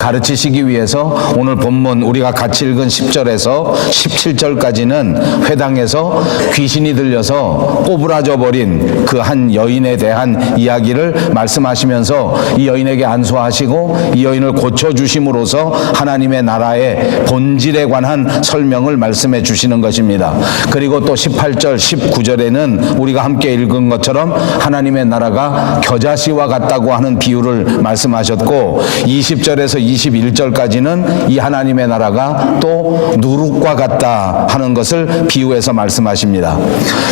가르치시기 위해서 오늘 본문 우리가 같이 읽은 10절에서 17절까지는 회당에서 귀신이 들려서 꼬부라져 버린 그 한 여인에 대한 이야기를 말씀하시면서 이 여인에게 안수하시고 이 여인을 고쳐주심으로써 하나님의 나라의 본질에 관한 설명을 말씀해 주시는 것입니다. 그리고 또 18절, 19절에는 우리가 함께 읽은 것처럼 하나님의 나라가 겨자씨와 같다고 하는 비유를 말씀하셨고 20절에서 21절까지는 이 하나님의 나라가 또 누룩과 같다 하는 것을 비유해서 말씀하십니다.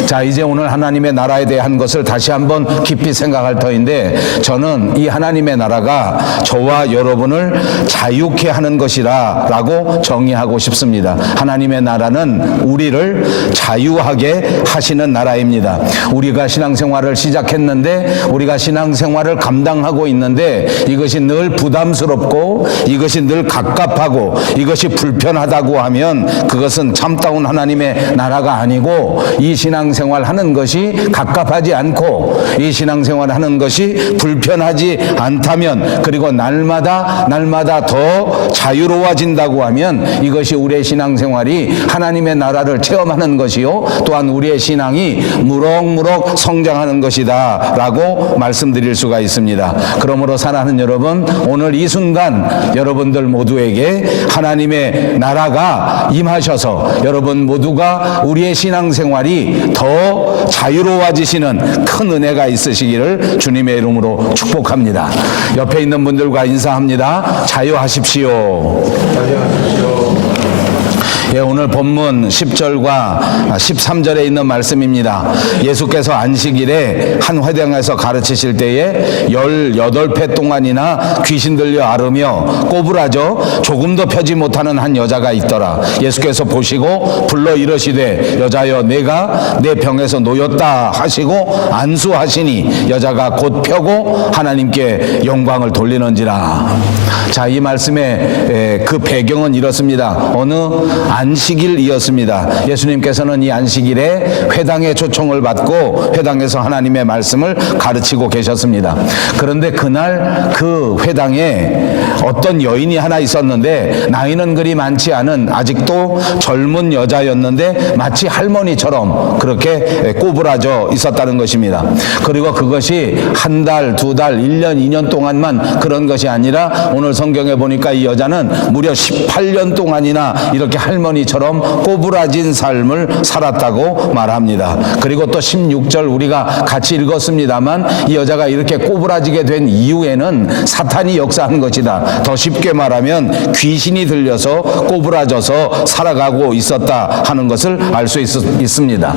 자, 이제 오늘 하나님의 나라에 대한 것을 다시 한번 깊이 생각할 터인데, 저는 이 하나님의 나라가 저와 여러분을 자유케 하는 것이라 라고 정의하고 싶습니다. 하나님의 나라는 우리를 자유하게 하시는 나라입니다. 우리가 신앙생활을 시작했는데, 우리가 신앙생활을 감당하고 있는데 이것이 늘 부담스럽고 이것이 늘 갑갑하고 이것이 불편하다고 하면 그것은 참다운 하나님의 나라가 아니고, 이 신앙생활 하는 것이 갑갑하지 않고 이 신앙생활 하는 것이 불편하지 않다면, 그리고 날마다 더 자유로워진다고 하면 이것이 우리의 신앙생활이 하나님의 나라를 체험하는 것이요, 또한 우리의 신앙이 무럭무럭 성장하는 것이다 라고 말씀드릴 수가 있습니다. 그러므로 사랑하는 여러분, 오늘 이 순간 여러분들 모두에게 하나님의 나라가 임하셔서 여러분 모두가 우리의 신앙생활이 더 자유로워지시는 큰 은혜가 있으시기를 주님의 이름으로 축복합니다. 옆에 있는 분들과 인사합니다. 자유하십시오. 예, 오늘 본문 10절과 13절에 있는 말씀입니다. 예수께서 안식일에 한 회당에서 가르치실 때에 18회 동안이나 귀신 들려 앓으며 꼬부라져 조금도 펴지 못하는 한 여자가 있더라. 예수께서 보시고 불러 이르시되 여자여 내가 내 병에서 놓였다 하시고 안수하시니 여자가 곧 펴고 하나님께 영광을 돌리는지라. 자, 이 말씀의 그 배경은 이렇습니다. 어느 안식일이었습니다. 예수님께서는 이 안식일에 회당에 초청을 받고 회당에서 하나님의 말씀을 가르치고 계셨습니다. 그런데 그날 그 회당에 어떤 여인이 하나 있었는데, 나이는 그리 많지 않은 아직도 젊은 여자였는데 마치 할머니처럼 그렇게 꼬부라져 있었다는 것입니다. 그리고 그것이 한 달, 두 달, 1년, 2년 동안만 그런 것이 아니라 오늘 성경에 보니까 이 여자는 무려 18년 동안이나 이렇게 할머니처럼 꼬부라진 삶을 살았다고 말합니다. 그리고 또 16절 우리가 같이 읽었습니다만, 이 여자가 이렇게 꼬부라지게 된 이유에는 사탄이 역사한 것이다. 더 쉽게 말하면 귀신이 들려서 꼬부라져서 살아가고 있었다 하는 것을 알 수 있습니다.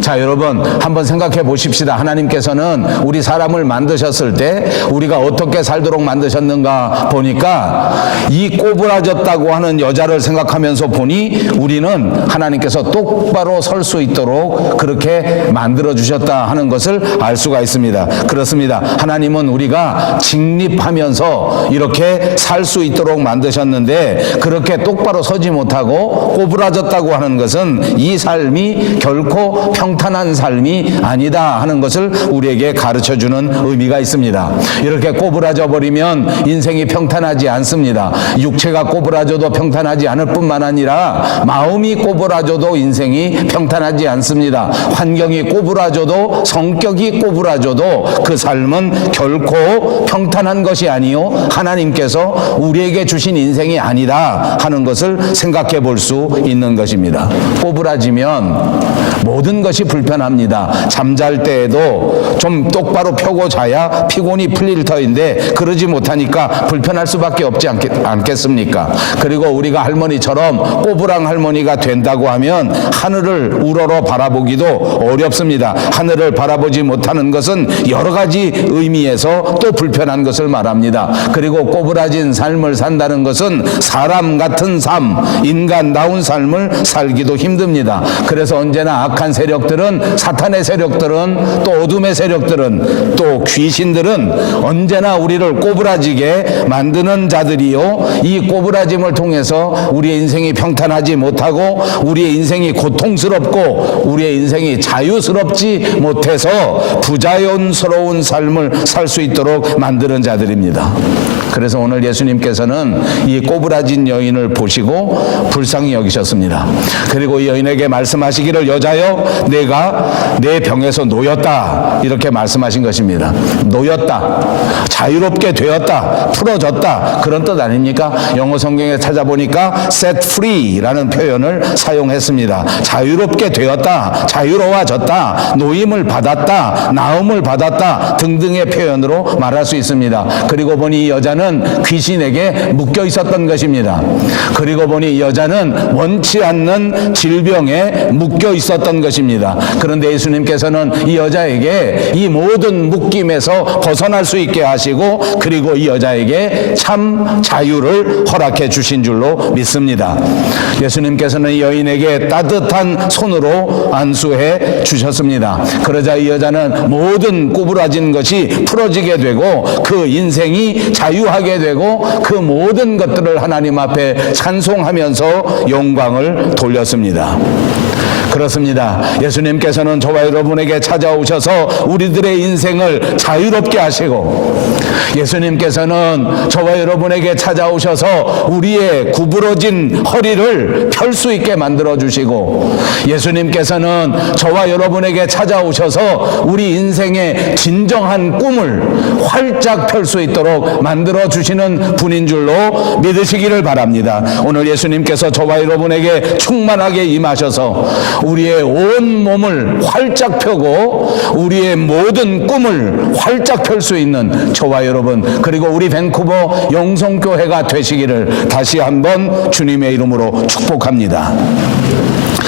자, 여러분 한번 생각해 보십시다. 하나님께서는 우리 사람을 만드셨을 때 우리가 어떻게 살도록 만드셨는가 보니까 이 꼬부라졌다고 하는 여자를 생각하면서 보니 우리는 하나님께서 똑바로 설 수 있도록 그렇게 만들어 주셨다 하는 것을 알 수가 있습니다. 그렇습니다. 하나님은 우리가 직립하면서 이렇게 살 수 있도록 만드셨는데, 그렇게 똑바로 서지 못하고 꼬부라졌다고 하는 것은 이 삶이 결코 평탄한 삶이 아니다 하는 것을 우리에게 가르쳐 주는 의미가 있습니다. 이렇게 꼬부라져 버리면 인생이 평탄하지 않습니다. 육체가 꼬부라져도 평탄하지 않을 뿐만 아니라 마음이 꼬부라져도 인생이 평탄하지 않습니다. 환경이 꼬부라져도, 성격이 꼬부라져도 그 삶은 결코 평탄한 것이 아니요, 하나님께서 우리에게 주신 인생이 아니다 하는 것을 생각해 볼 수 있는 것입니다. 꼬부라지면 모든 것이 불편합니다. 잠잘 때에도 좀 똑바로 펴고 자야 피곤이 풀릴 터인데 그러지 못하니까 불편할 수밖에 없지 않겠습니까? 그리고 우리가 할머니처럼 꼬부랑 할머니가 된다고 하면 하늘을 우러러 바라보기도 어렵습니다. 하늘을 바라보지 못하는 것은 여러 가지 의미에서 또 불편한 것을 말합니다. 그리고 꼬부라진 삶을 산다는 것은 사람 같은 삶, 인간다운 삶을 살기도 힘듭니다. 그래서 언제나 악한 세력들은, 사탄의 세력들은, 또 어둠의 세력들은, 또 귀신들은 언제나 우리를 꼬부라지게 만드는 자들이요, 이 꼬부라짐을 통해서 우리의 인생이 평탄 감탄하지 못하고 우리의 인생이 고통스럽고 우리의 인생이 자유스럽지 못해서 부자연스러운 삶을 살 수 있도록 만드는 자들입니다. 그래서 오늘 예수님께서는 이 꼬부라진 여인을 보시고 불쌍히 여기셨습니다. 그리고 이 여인에게 말씀하시기를 여자여 내가 내 병에서 놓였다 이렇게 말씀하신 것입니다. 놓였다, 자유롭게 되었다, 풀어졌다 그런 뜻 아닙니까? 영어 성경에 찾아보니까 set free라는 표현을 사용했습니다. 자유롭게 되었다, 자유로워졌다, 노임을 받았다, 나음을 받았다 등등의 표현으로 말할 수 있습니다. 그리고 보니 이 여자는 귀신에게 묶여 있었던 것입니다. 그리고 보니 이 여자는 원치 않는 질병에 묶여 있었던 것입니다. 그런데 예수님께서는 이 여자에게 이 모든 묶임에서 벗어날 수 있게 하시고 그리고 이 여자에게 참 자유를 허락해 주신 줄로 믿습니다. 예수님께서는 이 여인에게 따뜻한 손으로 안수해 주셨습니다. 그러자 이 여자는 모든 구부라진 것이 풀어지게 되고 그 인생이 자유하게 되고 그 모든 것들을 하나님 앞에 찬송하면서 영광을 돌렸습니다. 그렇습니다. 예수님께서는 저와 여러분에게 찾아오셔서 우리들의 인생을 자유롭게 하시고 예수님께서는 저와 여러분에게 찾아오셔서 우리의 구부러진 허리를 펼 수 있게 만들어 주시고 예수님께서는 저와 여러분에게 찾아오셔서 우리 인생의 진정한 꿈을 활짝 펼 수 있도록 만들어 주시는 분인 줄로 믿으시기를 바랍니다. 오늘 예수님께서 저와 여러분에게 충만하게 임하셔서 우리의 온 몸을 활짝 펴고 우리의 모든 꿈을 활짝 펼 수 있는 저와 여러분 그리고 우리 밴쿠버 영성교회가 되시기를 다시 한번 주님의 이름으로 축복합니다.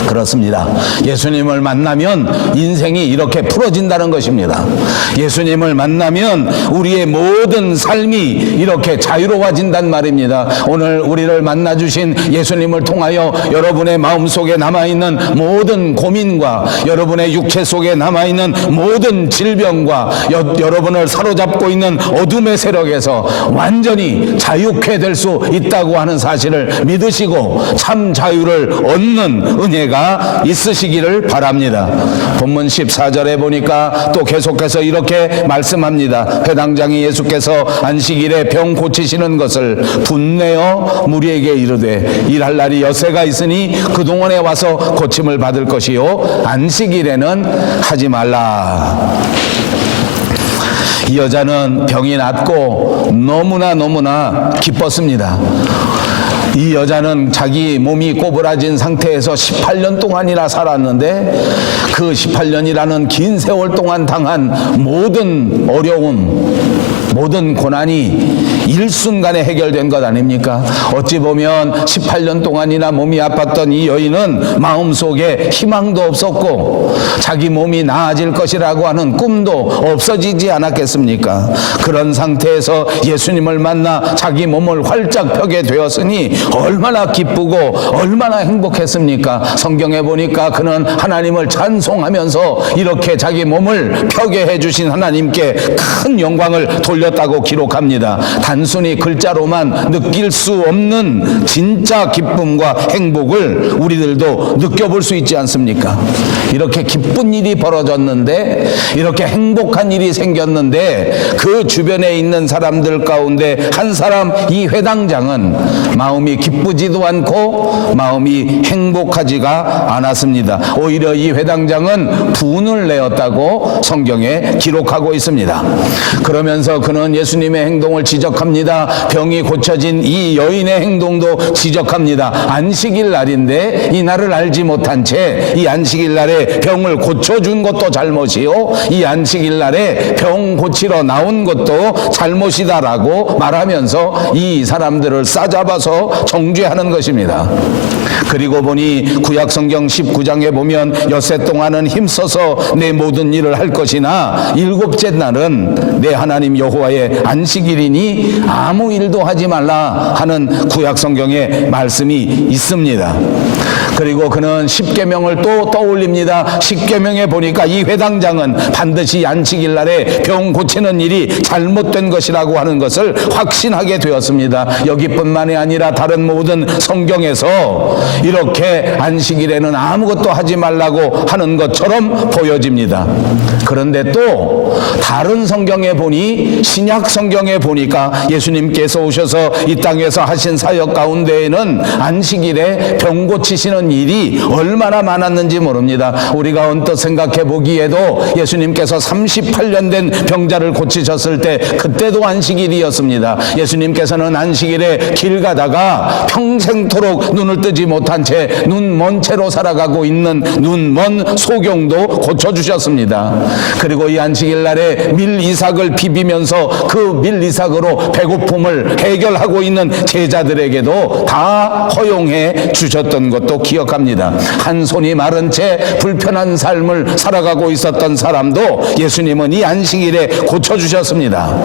그렇습니다. 예수님을 만나면 인생이 이렇게 풀어진다는 것입니다. 예수님을 만나면 우리의 모든 삶이 이렇게 자유로워진단 말입니다. 오늘 우리를 만나주신 예수님을 통하여 여러분의 마음속에 남아있는 모든 고민과 여러분의 육체 속에 남아있는 모든 질병과 여러분을 사로잡고 있는 어둠의 세력에서 완전히 자유케 될 수 있다고 하는 사실을 믿으시고 참 자유를 얻는 은혜가 있으시기를 바랍니다. 본문 14절에 보니까 또 계속해서 이렇게 말씀합니다. 회당장이 예수께서 안식일에 병 고치시는 것을 분내어 무리에게 이르되 일할 날이 여세가 있으니 그동안에 와서 고침을 받을 것이요 안식일에는 하지 말라. 이 여자는 병이 낫고 너무나 기뻤습니다. 이 여자는 자기 몸이 꼬부라진 상태에서 18년 동안이나 살았는데 그 18년이라는 긴 세월 동안 당한 모든 어려움, 모든 고난이 일순간에 해결된 것 아닙니까? 어찌 보면 18년 동안이나 몸이 아팠던 이 여인은 마음속에 희망도 없었고 자기 몸이 나아질 것이라고 하는 꿈도 없어지지 않았겠습니까? 그런 상태에서 예수님을 만나 자기 몸을 활짝 펴게 되었으니 얼마나 기쁘고 얼마나 행복했습니까? 성경에 보니까 그는 하나님을 찬송하면서 이렇게 자기 몸을 펴게 해주신 하나님께 큰 영광을 돌렸다고 기록합니다. 단순히 글자로만 느낄 수 없는 진짜 기쁨과 행복을 우리들도 느껴볼 수 있지 않습니까? 이렇게 기쁜 일이 벌어졌는데 이렇게 행복한 일이 생겼는데 그 주변에 있는 사람들 가운데 한 사람 이 회당장은 마음이 기쁘지도 않고 마음이 행복하지가 않았습니다. 오히려 이 회당장은 분을 내었다고 성경에 기록하고 있습니다. 그러면서 그는 예수님의 행동을 지적합니다. 병이 고쳐진 이 여인의 행동도 지적합니다. 안식일 날인데 이 날을 알지 못한 채 이 안식일 날에 병을 고쳐준 것도 잘못이요 이 안식일 날에 병 고치러 나온 것도 잘못이다라고 말하면서 이 사람들을 싸잡아서 정죄하는 것입니다. 그리고 보니 구약성경 19장에 보면 엿새 동안은 힘써서 내 모든 일을 할 것이나 일곱째 날은 내 하나님 여호와의 안식일이니 아무 일도 하지 말라 하는 구약성경의 말씀이 있습니다. 그리고 그는 십계명을 또 떠올립니다. 십계명에 보니까 이 회당장은 반드시 안식일 날에 병 고치는 일이 잘못된 것이라고 하는 것을 확신하게 되었습니다. 여기뿐만이 아니라 다른 모든 성경에서 이렇게 안식일에는 아무것도 하지 말라고 하는 것처럼 보여집니다. 그런데 또 다른 성경에 보니, 신약 성경에 보니까 예수님께서 오셔서 이 땅에서 하신 사역 가운데에는 안식일에 병 고치시는 일이 얼마나 많았는지 모릅니다. 우리가 언뜻 생각해 보기에도 예수님께서 38년 된 병자를 고치셨을 때 그때도 안식일이었습니다. 예수님께서는 안식일에 길 가다가 평생토록 눈을 뜨지 못한 채 눈 먼 채로 살아가고 있는 눈 먼 소경도 고쳐주셨습니다. 그리고 이 안식일 날에 밀이삭을 비비면서 그 밀이삭으로 배고픔을 해결하고 있는 제자들에게도 다 허용해 주셨던 것도 기억합니다. 한 손이 마른 채 불편한 삶을 살아가고 있었던 사람도 예수님은 이 안식일에 고쳐주셨습니다.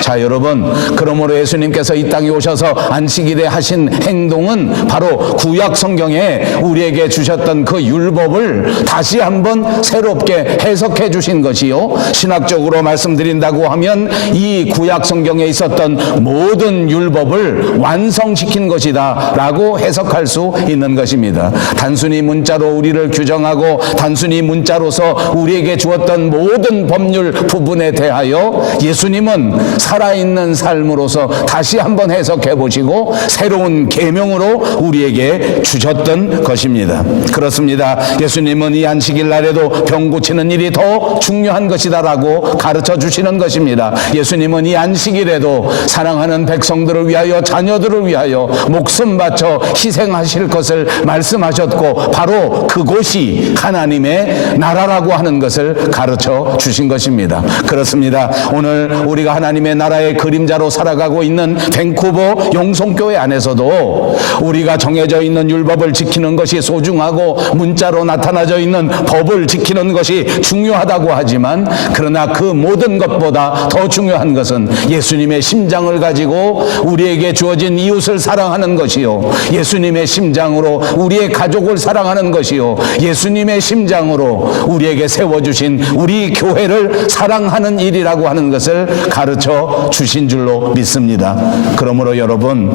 자, 여러분, 그러므로 예수님께서 이 땅에 오셔서 안식일에 하신 행동은 바로 구약 성경에 우리에게 주셨던 그 율법을 다시 한번 새롭게 해석해 주신 것이요, 신학적으로 말씀드린다고 하면 이 구약 성경에 있었던 모든 율법을 완성시킨 것이다 라고 해석할 수 있는 것입니다. 단순히 문자로 우리를 규정하고 단순히 문자로서 우리에게 주었던 모든 법률 부분에 대하여 예수님은 살아있는 삶으로서 다시 한번 해석해 보시고 새로운 계명으로 우리에게 주셨던 것입니다. 그렇습니다. 예수님은 이 안식일 날에도 병 고치는 일이 더 중요한 것이다 라고 가르쳐 주시는 것입니다. 예수님은 이 안식일에도 사랑하는 백성들을 위하여, 자녀들을 위하여 목숨 바쳐 희생하실 것을 말씀하셨고 바로 그곳이 하나님의 나라라고 하는 것을 가르쳐 주신 것입니다. 그렇습니다. 오늘 우리가 하나님의 나라의 그림자로 살아가고 있는 밴쿠버 영성교회 안에서도 우리가 정해져 있는 율법을 지키는 것이 소중하고 문자로 나타나져 있는 법을 지키는 것이 중요하다고 하지만, 그러나 그 모든 것보다 더 중요한 것은 예수님의 심장을 가지고 우리에게 주어진 이웃을 사랑하는 것이요, 예수님의 심장으로 우리의 가족을 사랑하는 것이요, 예수님의 심장으로 우리에게 세워주신 우리 교회를 사랑하는 일이라고 하는 것을 가르쳐 주신 줄로 믿습니다. 그러므로 여러분,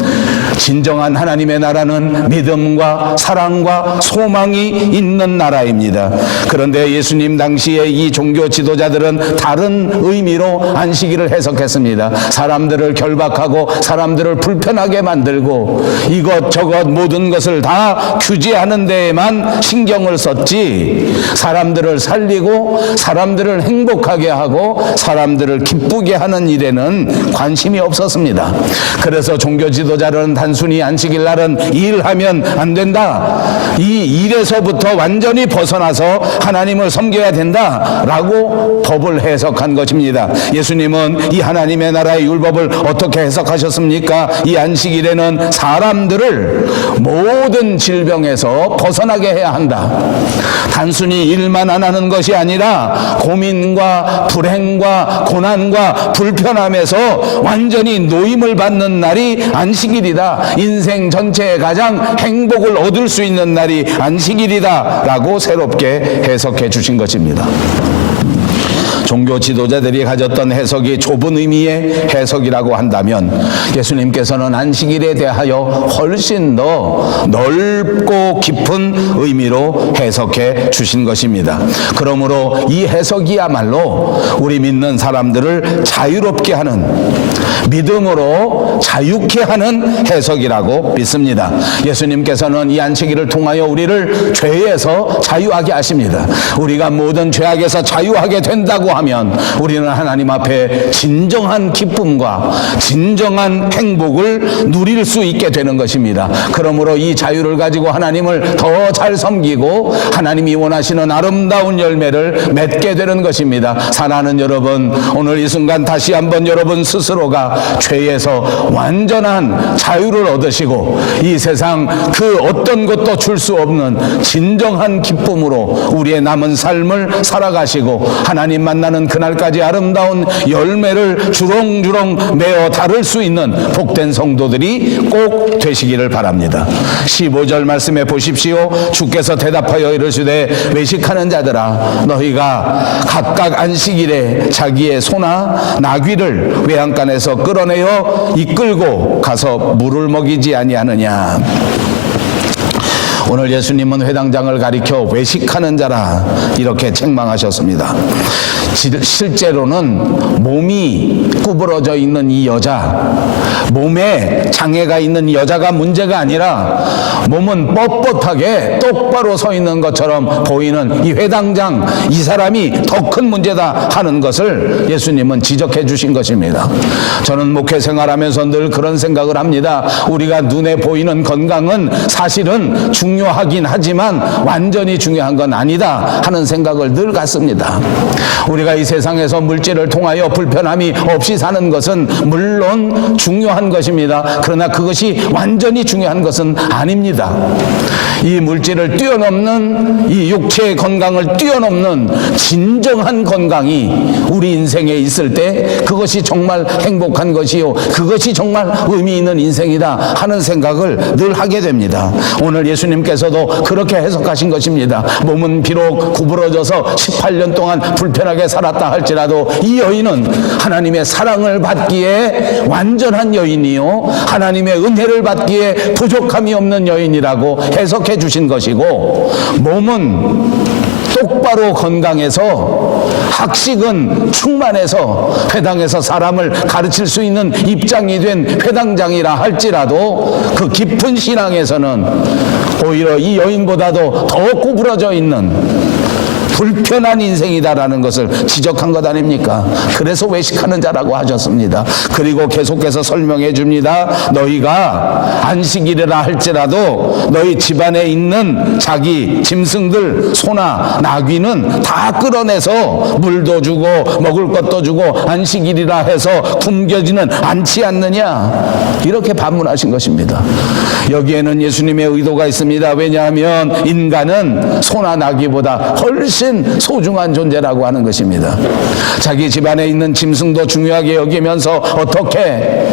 진정한 하나님의 나라는 믿음과 사랑과 소망이 있는 나라입니다. 그런데 예수님 당시에 이 종교 지도자들은 다른 의미로 안식일을 해석했습니다. 사람들을 결박하고 사람들을 불편하게 만들고 이것저것 모든 것을 다 규제하는 데에만 신경을 썼지, 사람들을 살리고 사람들을 행복하게 하고 사람들을 기쁘게 하는 일에는 관심이 없었습니다. 그래서 종교 지도자들은 단순히 안식일 날은 일하면 안 된다, 이 일에서부터 완전히 벗어나서 하나님을 섬겨야 된다라고 법을 해석한 것입니다. 예수님은 이 하나님의 나라의 율법을 어떻게 해석하셨습니까? 이 안식일에는 사람들을 모든 질병에서 벗어나게 해야 한다. 단순히 일만 안 하는 것이 아니라 고민과 불행과 고난과 불편함에서 완전히 노임을 받는 날이 안식일이다. 인생 전체에 가장 행복을 얻을 수 있는 날이 안식일이다 라고 새롭게 해석해 주신 것입니다. 종교 지도자들이 가졌던 해석이 좁은 의미의 해석이라고 한다면, 예수님께서는 안식일에 대하여 훨씬 더 넓고 깊은 의미로 해석해 주신 것입니다. 그러므로 이 해석이야말로 우리 믿는 사람들을 자유롭게 하는, 믿음으로 자유케 하는 해석이라고 믿습니다. 예수님께서는 이 안식일을 통하여 우리를 죄에서 자유하게 하십니다. 우리가 모든 죄악에서 자유하게 된다고 하면 우리는 하나님 앞에 진정한 기쁨과 진정한 행복을 누릴 수 있게 되는 것입니다. 그러므로 이 자유를 가지고 하나님을 더 잘 섬기고 하나님이 원하시는 아름다운 열매를 맺게 되는 것입니다. 사랑하는 여러분, 오늘 이 순간 다시 한번 여러분 스스로가 죄에서 완전한 자유를 얻으시고 이 세상 그 어떤 것도 줄 수 없는 진정한 기쁨으로 우리의 남은 삶을 살아가시고 하나님 만나 만나는 그날까지 아름다운 열매를 주렁주렁 메어 다를 수 있는 복된 성도들이 꼭 되시기를 바랍니다. 15절 말씀에 보십시오. 주께서 대답하여 이르시되 외식하는 자들아 너희가 각각 안식일에 자기의 소나 나귀를 외양간에서 끌어내어 이끌고 가서 물을 먹이지 아니하느냐. 오늘 예수님은 회당장을 가리켜 외식하는 자라 이렇게 책망하셨습니다. 실제로는 몸이 구부러져 있는 이 여자, 몸에 장애가 있는 이 여자가 문제가 아니라 몸은 뻣뻣하게 똑바로 서 있는 것처럼 보이는 이 회당장, 이 사람이 더 큰 문제다 하는 것을 예수님은 지적해 주신 것입니다. 저는 목회 생활하면서 늘 그런 생각을 합니다. 우리가 눈에 보이는 건강은 사실은 중요하긴 하지만 완전히 중요한 건 아니다 하는 생각을 늘 갖습니다. 우리가 이 세상에서 물질을 통하여 불편함이 없이 사는 것은 물론 중요한 것입니다. 그러나 그것이 완전히 중요한 것은 아닙니다. 이 물질을 뛰어넘는 이 육체의 건강을 뛰어넘는 진정한 건강이 우리 인생에 있을 때 그것이 정말 행복한 것이요 그것이 정말 의미 있는 인생이다 하는 생각을 늘 하게 됩니다. 오늘 예수님께서도 그렇게 해석하신 것입니다. 몸은 비록 구부러져서 18년 동안 불편하게 살았다 할지라도 이 여인은 하나님의 사랑을 받기에 완전한 여인이요 하나님의 은혜를 받기에 부족함이 없는 여인이라고 해석해 주신 것이고, 몸은 똑바로 건강해서 학식은 충만해서 회당에서 사람을 가르칠 수 있는 입장이 된 회당장이라 할지라도 그 깊은 신앙에서는 오히려 이 여인보다도 더 구부러져 있는 불편한 인생이다라는 것을 지적한 것 아닙니까? 그래서 외식하는 자라고 하셨습니다. 그리고 계속해서 설명해 줍니다. 너희가 안식일이라 할지라도 너희 집안에 있는 자기 짐승들 소나 나귀는 다 끌어내서 물도 주고 먹을 것도 주고 안식일이라 해서 굶겨지는 않지 않느냐, 이렇게 반문하신 것입니다. 여기에는 예수님의 의도가 있습니다. 왜냐하면 인간은 소나 나귀보다 훨씬 소중한 존재라고 하는 것입니다. 자기 집안에 있는 짐승도 중요하게 여기면서 어떻게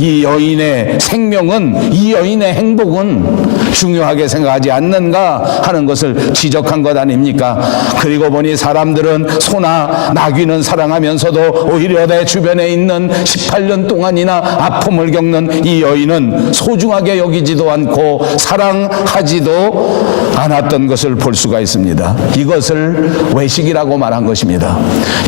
이 여인의 생명은, 이 여인의 행복은 중요하게 생각하지 않는가 하는 것을 지적한 것 아닙니까? 그리고 보니 사람들은 소나 나귀는 사랑하면서도 오히려 내 주변에 있는 18년 동안이나 아픔을 겪는 이 여인은 소중하게 여기지도 않고 사랑하지도 않았던 것을 볼 수가 있습니다. 이것을 외식이라고 말한 것입니다.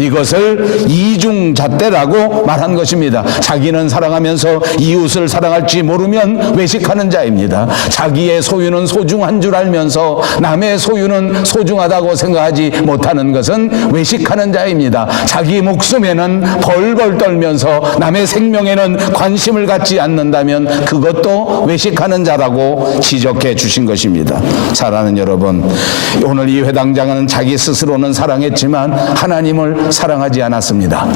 이것을 이중잣대라고 말한 것입니다. 자기는 사랑하면서 이웃을 사랑할지 모르면 외식하는 자입니다. 자기의 소유는 소중한 줄 알면서 남의 소유는 소중하다고 생각하지 못하는 것은 외식하는 자입니다. 자기 목숨에는 벌벌 떨면서 남의 생명에는 관심을 갖지 않는다면 그것도 외식하는 자라고 지적해 주신 것입니다. 사랑하는 여러분, 오늘 이 회당장은 자기 스스로는 사랑했지만 하나님을 사랑하지 않았습니다.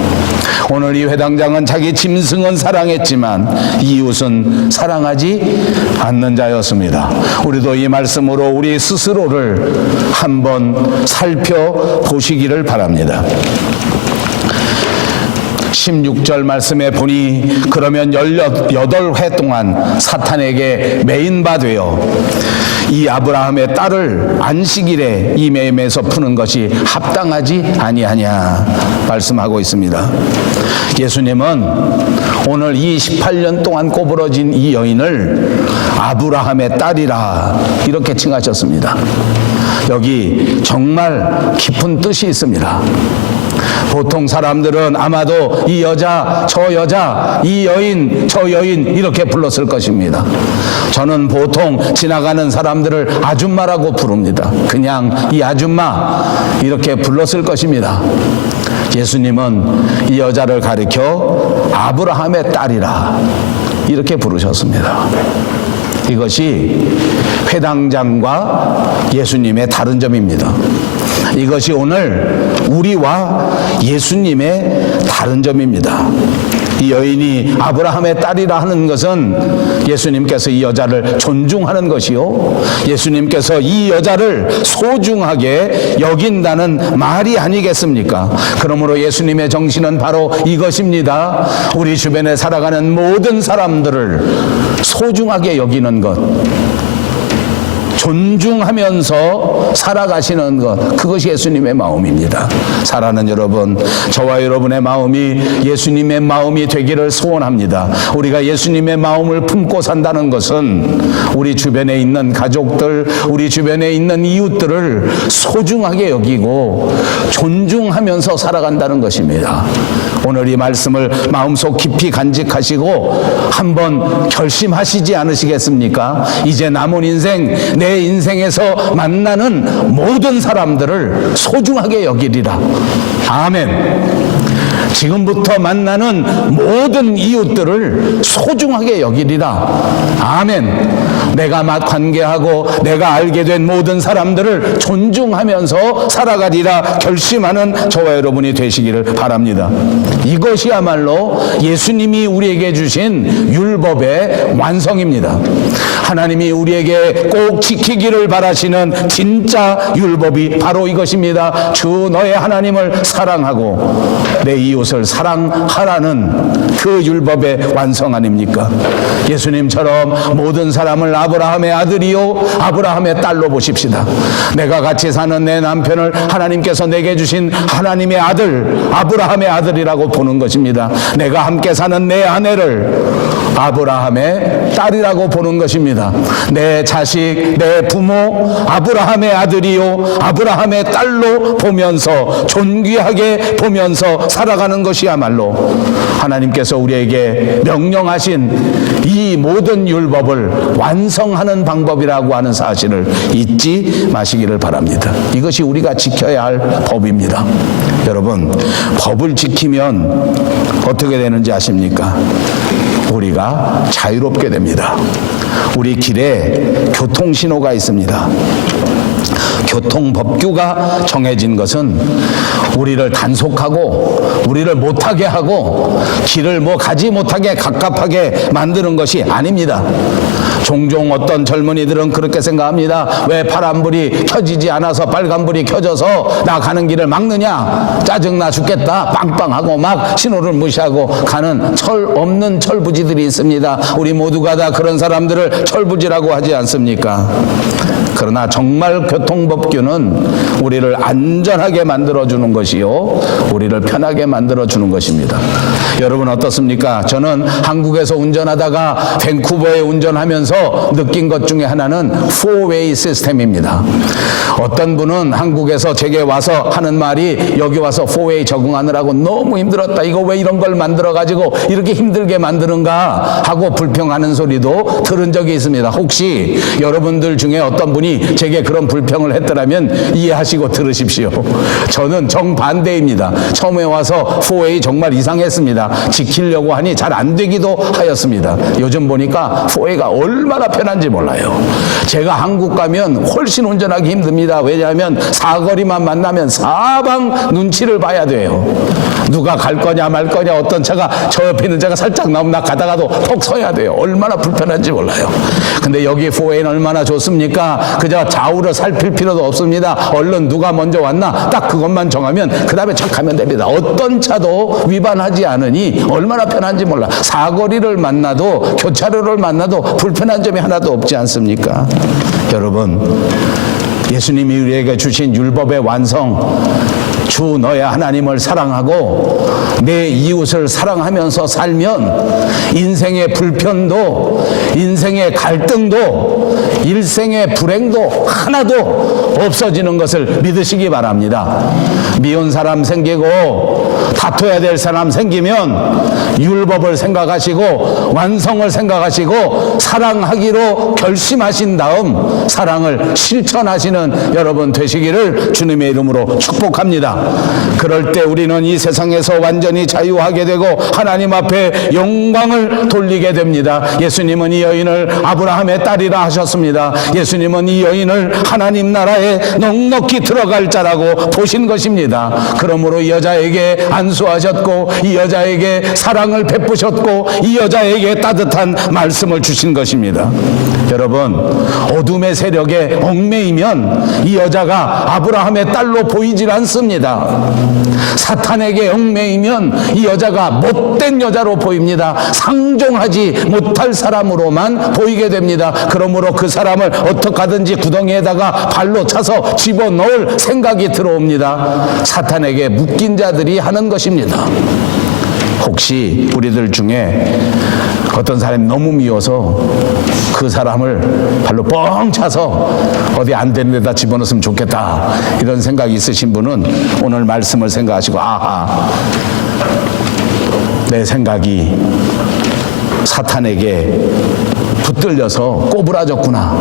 오늘 이 회당장은 자기 짐승은 사랑했지만 이웃은 사랑하지 않는 자였습니다. 우리도 이 말씀으로 우리 스스로를 한번 살펴보시기를 바랍니다. 16절 말씀에 보니 그러면 18회 동안 사탄에게 메인바 되어 이 아브라함의 딸을 안식일에 이 매임에서 푸는 것이 합당하지 아니하냐 말씀하고 있습니다. 예수님은 오늘 이 18년 동안 꼬부러진 이 여인을 아브라함의 딸이라 이렇게 칭하셨습니다. 여기 정말 깊은 뜻이 있습니다. 보통 사람들은 아마도 이 여자, 저 여자, 이 여인, 저 여인 이렇게 불렀을 것입니다. 저는 보통 지나가는 사람들을 아줌마라고 부릅니다. 그냥 이 아줌마 이렇게 불렀을 것입니다. 예수님은 이 여자를 가리켜 아브라함의 딸이라 이렇게 부르셨습니다. 이것이 회당장과 예수님의 다른 점입니다. 이것이 오늘 우리와 예수님의 다른 점입니다. 이 여인이 아브라함의 딸이라 하는 것은 예수님께서 이 여자를 존중하는 것이요, 예수님께서 이 여자를 소중하게 여긴다는 말이 아니겠습니까? 그러므로 예수님의 정신은 바로 이것입니다. 우리 주변에 살아가는 모든 사람들을 소중하게 여기는 것, 존중하면서 살아가시는 것, 그것이 예수님의 마음입니다. 사랑하는 여러분, 저와 여러분의 마음이 예수님의 마음이 되기를 소원합니다. 우리가 예수님의 마음을 품고 산다는 것은 우리 주변에 있는 가족들, 우리 주변에 있는 이웃들을 소중하게 여기고 존중하면서 살아간다는 것입니다. 오늘 이 말씀을 마음속 깊이 간직하시고 한번 결심하시지 않으시겠습니까? 이제 남은 인생, 내 인생에서 만나는 모든 사람들을 소중하게 여기리라. 아멘. 지금부터 만나는 모든 이웃들을 소중하게 여기리라. 아멘. 내가 관계하고 내가 알게 된 모든 사람들을 존중하면서 살아가리라 결심하는 저와 여러분이 되시기를 바랍니다. 이것이야말로 예수님이 우리에게 주신 율법의 완성입니다. 하나님이 우리에게 꼭 지키기를 바라시는 진짜 율법이 바로 이것입니다. 주 너의 하나님을 사랑하고 내 이웃을 사랑하라는 그 율법의 완성 아닙니까? 예수님처럼 모든 사람을 아브라함의 아들이요 아브라함의 딸로 보십시다. 내가 같이 사는 내 남편을 하나님께서 내게 주신 하나님의 아들, 아브라함의 아들이라고 보는 것입니다. 내가 함께 사는 내 아내를 아브라함의 딸이라고 보는 것입니다. 내 자식, 내 부모 아브라함의 아들이요 아브라함의 딸로 보면서 존귀하게 보면서 살아가는 것이야말로 하나님께서 우리에게 명령하신 이 모든 율법을 완성하는 방법이라고 하는 사실을 잊지 마시기를 바랍니다. 이것이 우리가 지켜야 할 법입니다. 여러분, 법을 지키면 어떻게 되는지 아십니까? 우리가 자유롭게 됩니다. 우리 길에 교통신호가 있습니다. 교통법규가 정해진 것은 우리를 단속하고 우리를 못하게 하고 길을 가지 못하게 갑갑하게 만드는 것이 아닙니다. 종종 어떤 젊은이들은 그렇게 생각합니다. 왜 파란불이 켜지지 않아서 빨간불이 켜져서 나 가는 길을 막느냐, 짜증나 죽겠다, 빵빵하고 막 신호를 무시하고 가는 철 없는 철부지들이 있습니다. 우리 모두가 다 그런 사람들을 철부지라고 하지 않습니까? 그러나 정말 교통법규는 우리를 안전하게 만들어주는 것이요 우리를 편하게 만들어주는 것입니다. 여러분 어떻습니까? 저는 한국에서 운전하다가 밴쿠버에 운전하면서 느낀 것 중에 하나는 4웨이 시스템입니다. 어떤 분은 한국에서 제게 와서 하는 말이 여기 와서 4웨이 적응하느라고 너무 힘들었다. 이거 왜 이런 걸 만들어가지고 이렇게 힘들게 만드는가 하고 불평하는 소리도 들은 적이 있습니다. 혹시 여러분들 중에 어떤 분이 제게 그런 불평을 했더라면 이해하시고 들으십시오. 저는 정반대입니다. 처음에 와서 4A 정말 이상했습니다. 지키려고 하니 잘 안 되기도 하였습니다. 요즘 보니까 4A가 얼마나 편한지 몰라요. 제가 한국 가면 훨씬 운전하기 힘듭니다. 왜냐하면 사거리만 만나면 사방 눈치를 봐야 돼요. 누가 갈 거냐 말 거냐, 어떤 차가 저 옆에 있는 차가 살짝 나오면 나 가다가도 톡 서야 돼요. 얼마나 불편한지 몰라요. 근데 여기 4A는 얼마나 좋습니까? 그저 좌우를 살필 필요도 없습니다. 얼른 누가 먼저 왔나 딱 그것만 정하면 그 다음에 척 가면 됩니다. 어떤 차도 위반하지 않으니 얼마나 편한지 몰라. 사거리를 만나도 교차로를 만나도 불편한 점이 하나도 없지 않습니까? 여러분, 예수님이 우리에게 주신 율법의 완성, 주 너의 하나님을 사랑하고 내 이웃을 사랑하면서 살면 인생의 불편도, 인생의 갈등도, 일생의 불행도 하나도 없어지는 것을 믿으시기 바랍니다. 미운 사람 생기고 다퉈야 될 사람 생기면 율법을 생각하시고 완성을 생각하시고 사랑하기로 결심하신 다음 사랑을 실천하시는 여러분 되시기를 주님의 이름으로 축복합니다. 그럴 때 우리는 이 세상에서 완전히 자유하게 되고 하나님 앞에 영광을 돌리게 됩니다. 예수님은 이 여인을 아브라함의 딸이라 하셨습니다. 예수님은 이 여인을 하나님 나라에 넉넉히 들어갈 자라고 보신 것입니다. 그러므로 이 여자에게 안수하셨고 이 여자에게 사랑을 베푸셨고 이 여자에게 따뜻한 말씀을 주신 것입니다. 여러분, 어둠의 세력에 얽매이면 이 여자가 아브라함의 딸로 보이질 않습니다. 사탄에게 얽매이면 이 여자가 못된 여자로 보입니다. 상종하지 못할 사람으로만 보이게 됩니다. 그러므로 그 사람을 어떻게 하든지 구덩이에다가 발로 차서 집어넣을 생각이 들어옵니다. 사탄에게 묶인 자들이 하는 것입니다. 혹시 우리들 중에 어떤 사람이 너무 미워서 그 사람을 발로 뻥 차서 어디 안 되는 데다 집어넣으면 좋겠다 이런 생각이 있으신 분은 오늘 말씀을 생각하시고 아하, 내 생각이 사탄에게 붙들려서 꼬부라졌구나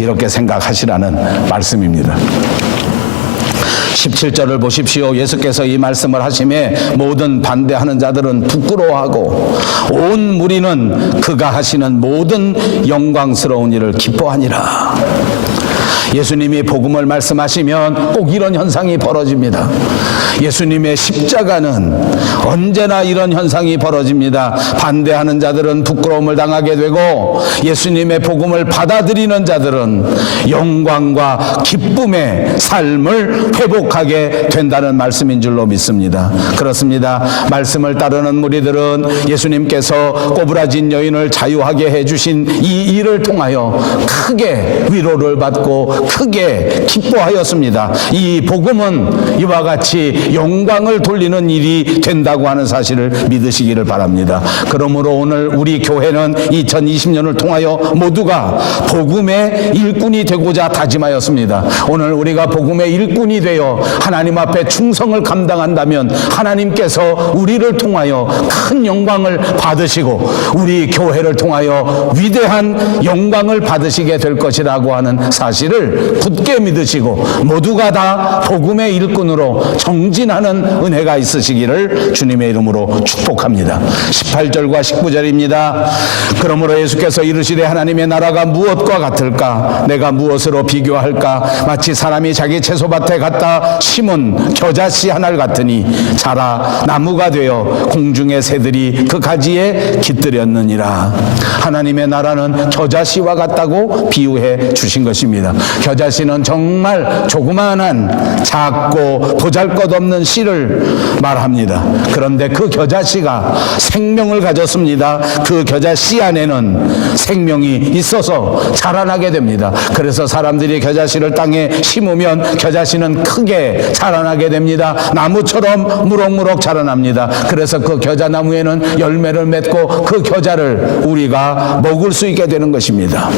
이렇게 생각하시라는 말씀입니다. 17절을 보십시오. 예수께서 이 말씀을 하심에 모든 반대하는 자들은 부끄러워하고 온 무리는 그가 하시는 모든 영광스러운 일을 기뻐하니라. 예수님이 복음을 말씀하시면 꼭 이런 현상이 벌어집니다. 예수님의 십자가는 언제나 이런 현상이 벌어집니다. 반대하는 자들은 부끄러움을 당하게 되고 예수님의 복음을 받아들이는 자들은 영광과 기쁨의 삶을 회복하게 된다는 말씀인 줄로 믿습니다. 그렇습니다. 말씀을 따르는 무리들은 예수님께서 꼬부라진 여인을 자유하게 해주신 이 일을 통하여 크게 위로를 받고 크게 기뻐하였습니다. 이 복음은 이와 같이 영광을 돌리는 일이 된다고 하는 사실을 믿으시기를 바랍니다. 그러므로 오늘 우리 교회는 2020년을 통하여 모두가 복음의 일꾼이 되고자 다짐하였습니다. 오늘 우리가 복음의 일꾼이 되어 하나님 앞에 충성을 감당한다면 하나님께서 우리를 통하여 큰 영광을 받으시고 우리 교회를 통하여 위대한 영광을 받으시게 될 것이라고 하는 사실을 굳게 믿으시고 모두가 다 복음의 일꾼으로 정진하는 은혜가 있으시기를 주님의 이름으로 축복합니다. 18절과 19절입니다. 그러므로 예수께서 이르시되 하나님의 나라가 무엇과 같을까? 내가 무엇으로 비교할까? 마치 사람이 자기 채소밭에 갖다 심은 겨자씨 하나를 같으니 자라 나무가 되어 공중의 새들이 그 가지에 깃들였느니라. 하나님의 나라는 겨자씨와 같다고 비유해 주신 것입니다. 겨자씨는 정말 조그마한 작고 보잘것없는 씨를 말합니다. 그런데 그 겨자씨가 생명을 가졌습니다. 그 겨자씨 안에는 생명이 있어서 자라나게 됩니다. 그래서 사람들이 겨자씨를 땅에 심으면 겨자씨는 크게 자라나게 됩니다. 나무처럼 무럭무럭 자라납니다. 그래서 그 겨자나무에는 열매를 맺고 그 겨자를 우리가 먹을 수 있게 되는 것입니다.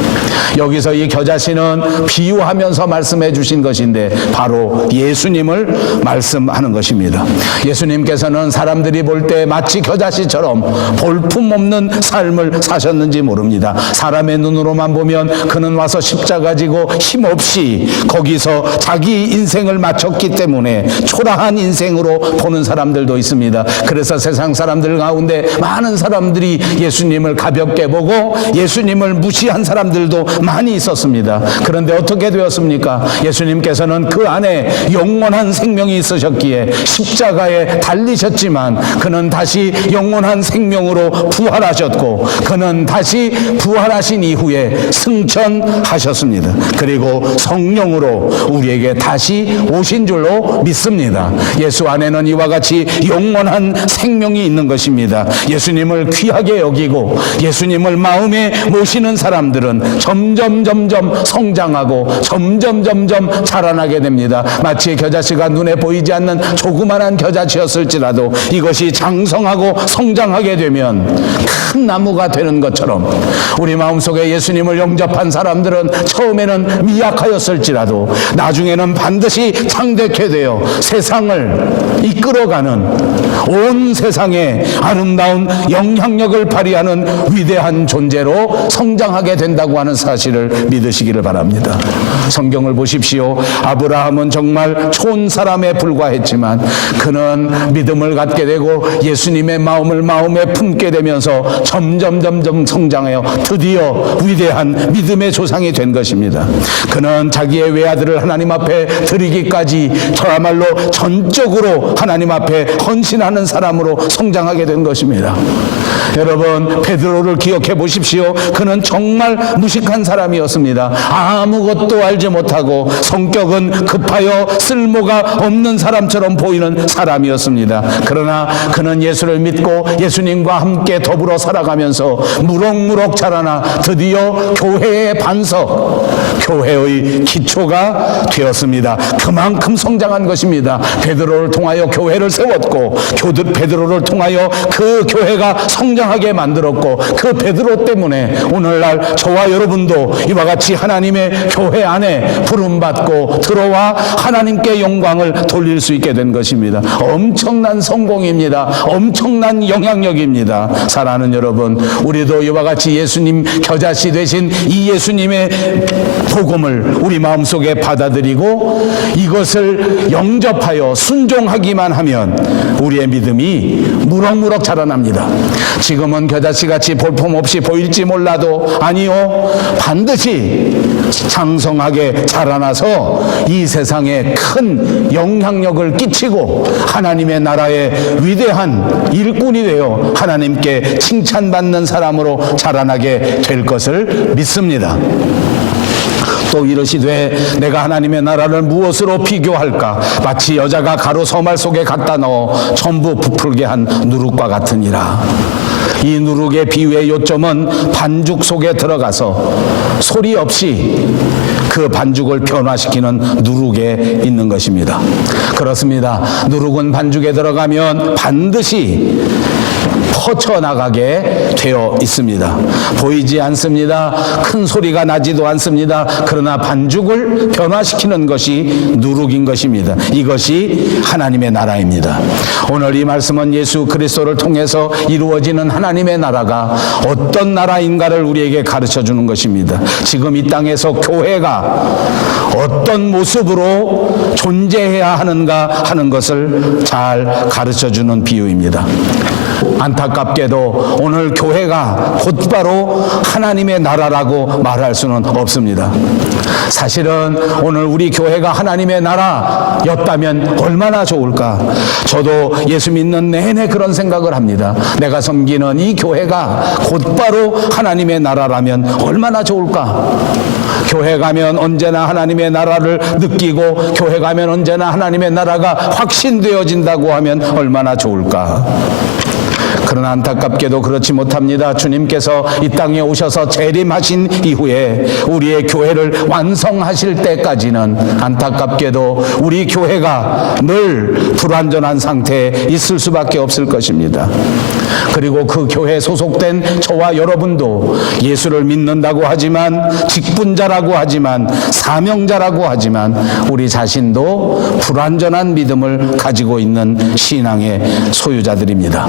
여기서 이 겨자씨는 비유하면서 말씀해 주신 것인데 바로 예수님을 말씀하는 것입니다. 예수님께서는 사람들이 볼 때 마치 겨자씨처럼 볼품없는 삶을 사셨는지 모릅니다. 사람의 눈으로만 보면 그는 와서 십자가 지고 힘없이 거기서 자기 인생을 마쳤기 때문에 초라한 인생으로 보는 사람들도 있습니다. 그래서 세상 사람들 가운데 많은 사람들이 예수님을 가볍게 보고 예수님을 무시한 사람들도 많이 있었습니다. 그런데 어떻게 되었습니까? 예수님께서는 그 안에 영원한 생명이 있으셨기에 십자가에 달리셨지만 그는 다시 영원한 생명으로 부활하셨고 그는 다시 부활하신 이후에 승천하셨습니다. 그리고 성령으로 우리에게 다시 오신 줄로 믿습니다. 예수 안에는 이와 같이 영원한 생명이 있는 것입니다. 예수님을 귀하게 여기고 예수님을 마음에 모시는 사람들은 점점 성장하고 점점 자라나게 됩니다. 마치 겨자씨가 눈에 보이지 않는 조그만한 겨자씨였을지라도 이것이 장성하고 성장하게 되면 큰 나무가 되는 것처럼 우리 마음속에 예수님을 영접한 사람들은 처음에는 미약하였을지라도 나중에는 반드시 창대케 되어 세상을 이끌어가는 온 세상에 아름다운 영향력을 발휘하는 위대한 존재로 성장하게 된다고 하는 사실을 믿으시기를 바랍니다. 성경을 보십시오. 아브라함은 정말 촌 사람에 불과했지만 그는 믿음을 갖게 되고 예수님의 마음을 마음에 품게 되면서 점점 성장하여 드디어 위대한 믿음의 조상이 된 것입니다. 그는 자기의 외아들을 하나님 앞에 드리기까지 저야말로 전적으로 하나님 앞에 헌신하는 사람으로 성장하게 된 것입니다. 여러분, 베드로를 기억해 보십시오. 그는 정말 무식한 사람이었습니다. 아무것도 알지 못하고 성격은 급하여 쓸모가 없는 사람처럼 보이는 사람이었습니다. 그러나 그는 예수를 믿고 예수님과 함께 더불어 살아가면서 무럭무럭 자라나 드디어 교회의 반석, 교회의 기초가 되었습니다. 그만큼 성장한 것입니다. 베드로를 통하여 교회를 세웠고 베드로를 통하여 그 교회가 성장하게 만들었고 그 베드로 때문에 오늘날 저와 여러분도 이와 같이 하나님의 교회 안에 부름받고 들어와 하나님께 영광을 돌릴 수 있게 된 것입니다. 엄청난 성공입니다. 엄청난 영향력입니다. 사랑하는 여러분, 우리도 이와 같이 예수님 겨자씨 되신 이 예수님의 복음을 우리 마음속에 받아들이고 이것을 영접하여 순종하기만 하면 우리의 믿음이 무럭무럭 자라납니다. 지금은 겨자씨같이 볼품없이 보일지 몰라도 아니요, 반드시 장성하게 자라나서 이 세상에 큰 영향력을 끼치고 하나님의 나라의 위대한 일꾼이 되어 하나님께 칭찬받는 사람으로 자라나게 될 것을 믿습니다. 또 이르시되 내가 하나님의 나라를 무엇으로 비교할까? 마치 여자가 가루 서말 속에 갖다 넣어 전부 부풀게 한 누룩과 같으니라. 이 누룩의 비유의 요점은 반죽 속에 들어가서 소리 없이 그 반죽을 변화시키는 누룩에 있는 것입니다. 그렇습니다. 누룩은 반죽에 들어가면 반드시 퍼쳐나가게 되어 있습니다. 보이지 않습니다. 큰 소리가 나지도 않습니다. 그러나 반죽을 변화시키는 것이 누룩인 것입니다. 이것이 하나님의 나라입니다. 오늘 이 말씀은 예수 그리스도를 통해서 이루어지는 하나님의 나라가 어떤 나라인가를 우리에게 가르쳐 주는 것입니다. 지금 이 땅에서 교회가 어떤 모습으로 존재해야 하는가 하는 것을 잘 가르쳐 주는 비유입니다. 안타깝게도 오늘 교회가 곧바로 하나님의 나라라고 말할 수는 없습니다. 사실은 오늘 우리 교회가 하나님의 나라였다면 얼마나 좋을까? 저도 예수 믿는 내내 그런 생각을 합니다. 내가 섬기는 이 교회가 곧바로 하나님의 나라라면 얼마나 좋을까? 교회 가면 언제나 하나님의 나라를 느끼고 교회 가면 언제나 하나님의 나라가 확신되어진다고 하면 얼마나 좋을까? 그러나 안타깝게도 그렇지 못합니다. 주님께서 이 땅에 오셔서 재림하신 이후에 우리의 교회를 완성하실 때까지는 안타깝게도 우리 교회가 늘 불완전한 상태에 있을 수밖에 없을 것입니다. 그리고 그 교회에 소속된 저와 여러분도 예수를 믿는다고 하지만, 직분자라고 하지만, 사명자라고 하지만 우리 자신도 불완전한 믿음을 가지고 있는 신앙의 소유자들입니다.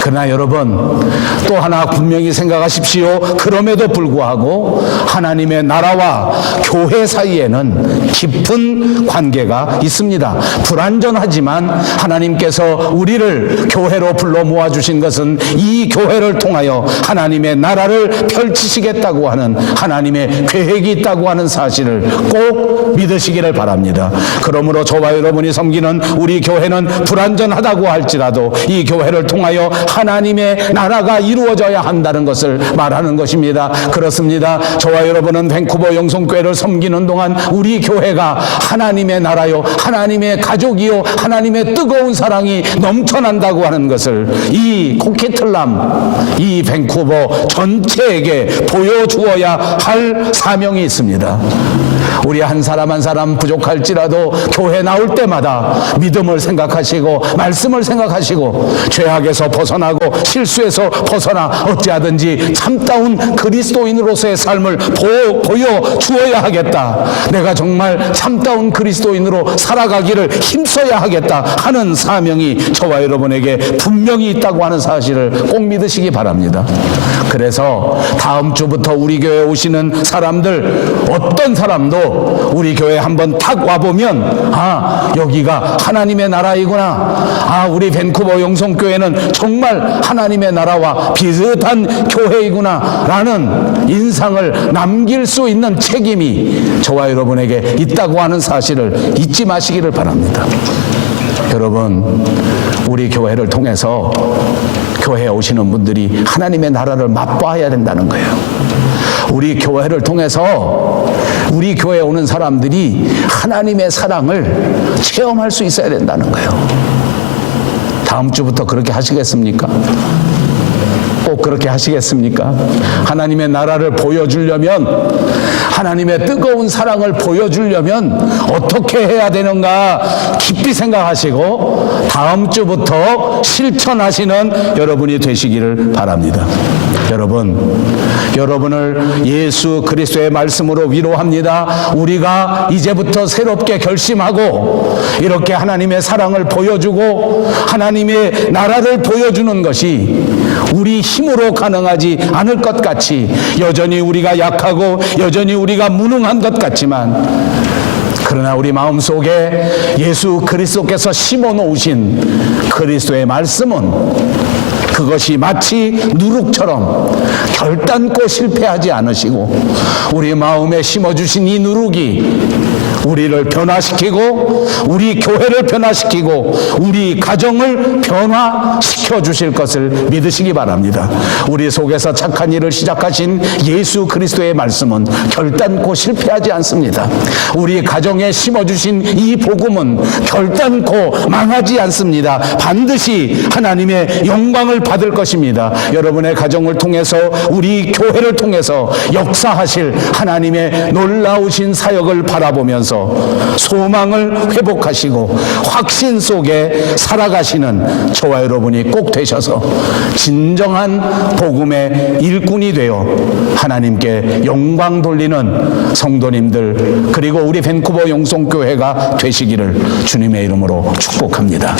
그러나 여러분, 또 하나 분명히 생각하십시오. 그럼에도 불구하고 하나님의 나라와 교회 사이에는 깊은 관계가 있습니다. 불완전하지만 하나님께서 우리를 교회로 불러 모아주신 것은 이 교회를 통하여 하나님의 나라를 펼치시겠다고 하는 하나님의 계획이 있다고 하는 사실을 꼭 믿으시기를 바랍니다. 그러므로 저와 여러분이 섬기는 우리 교회는 불완전하다고 할지라도 이 교회를 통하여 하나님의 나라가 이루어져야 한다는 것을 말하는 것입니다. 그렇습니다. 저와 여러분은 밴쿠버 영성교회를 섬기는 동안 우리 교회가 하나님의 나라요, 하나님의 가족이요, 하나님의 뜨거운 사랑이 넘쳐난다고 하는 것을 이 코키틀람, 이 밴쿠버 전체에게 보여주어야 할 사명이 있습니다. 우리 한 사람 한 사람 부족할지라도 교회 나올 때마다 믿음을 생각하시고 말씀을 생각하시고 죄악에서 벗어나고 실수에서 벗어나 어찌하든지 참다운 그리스도인으로서의 삶을 보여주어야 하겠다. 내가 정말 참다운 그리스도인으로 살아가기를 힘써야 하겠다 하는 사명이 저와 여러분에게 분명히 있다고 하는 사실을 꼭 믿으시기 바랍니다. 그래서 다음 주부터 우리 교회에 오시는 사람들, 어떤 사람도 우리 교회에 한번 탁 와보면, 아, 여기가 하나님의 나라이구나. 아, 우리 밴쿠버 영성교회는 정말 하나님의 나라와 비슷한 교회이구나 라는 인상을 남길 수 있는 책임이 저와 여러분에게 있다고 하는 사실을 잊지 마시기를 바랍니다. 여러분, 우리 교회를 통해서 교회에 오시는 분들이 하나님의 나라를 맛봐야 된다는 거예요. 우리 교회를 통해서 우리 교회에 오는 사람들이 하나님의 사랑을 체험할 수 있어야 된다는 거예요. 다음 주부터 그렇게 하시겠습니까? 꼭 그렇게 하시겠습니까? 하나님의 나라를 보여주려면, 하나님의 뜨거운 사랑을 보여주려면 어떻게 해야 되는가 깊이 생각하시고 다음 주부터 실천하시는 여러분이 되시기를 바랍니다. 여러분을 예수 그리스도의 말씀으로 위로합니다. 우리가 이제부터 새롭게 결심하고 이렇게 하나님의 사랑을 보여주고 하나님의 나라를 보여주는 것이 우리 힘으로 가능하지 않을 것 같이, 여전히 우리가 약하고 여전히 우리가 무능한 것 같지만, 그러나 우리 마음속에 예수 그리스도께서 심어놓으신 그리스도의 말씀은 그것이 마치 누룩처럼 결단코 실패하지 않으시고, 우리 마음에 심어주신 이 누룩이 우리를 변화시키고 우리 교회를 변화시키고 우리 가정을 변화시켜 주실 것을 믿으시기 바랍니다. 우리 속에서 착한 일을 시작하신 예수 그리스도의 말씀은 결단코 실패하지 않습니다. 우리 가정에 심어주신 이 복음은 결단코 망하지 않습니다. 반드시 하나님의 영광을 받을 것입니다. 여러분의 가정을 통해서, 우리 교회를 통해서 역사하실 하나님의 놀라우신 사역을 바라보면서 소망을 회복하시고 확신 속에 살아가시는 저와 여러분이 꼭 되셔서 진정한 복음의 일꾼이 되어 하나님께 영광 돌리는 성도님들, 그리고 우리 밴쿠버 영성교회가 되시기를 주님의 이름으로 축복합니다.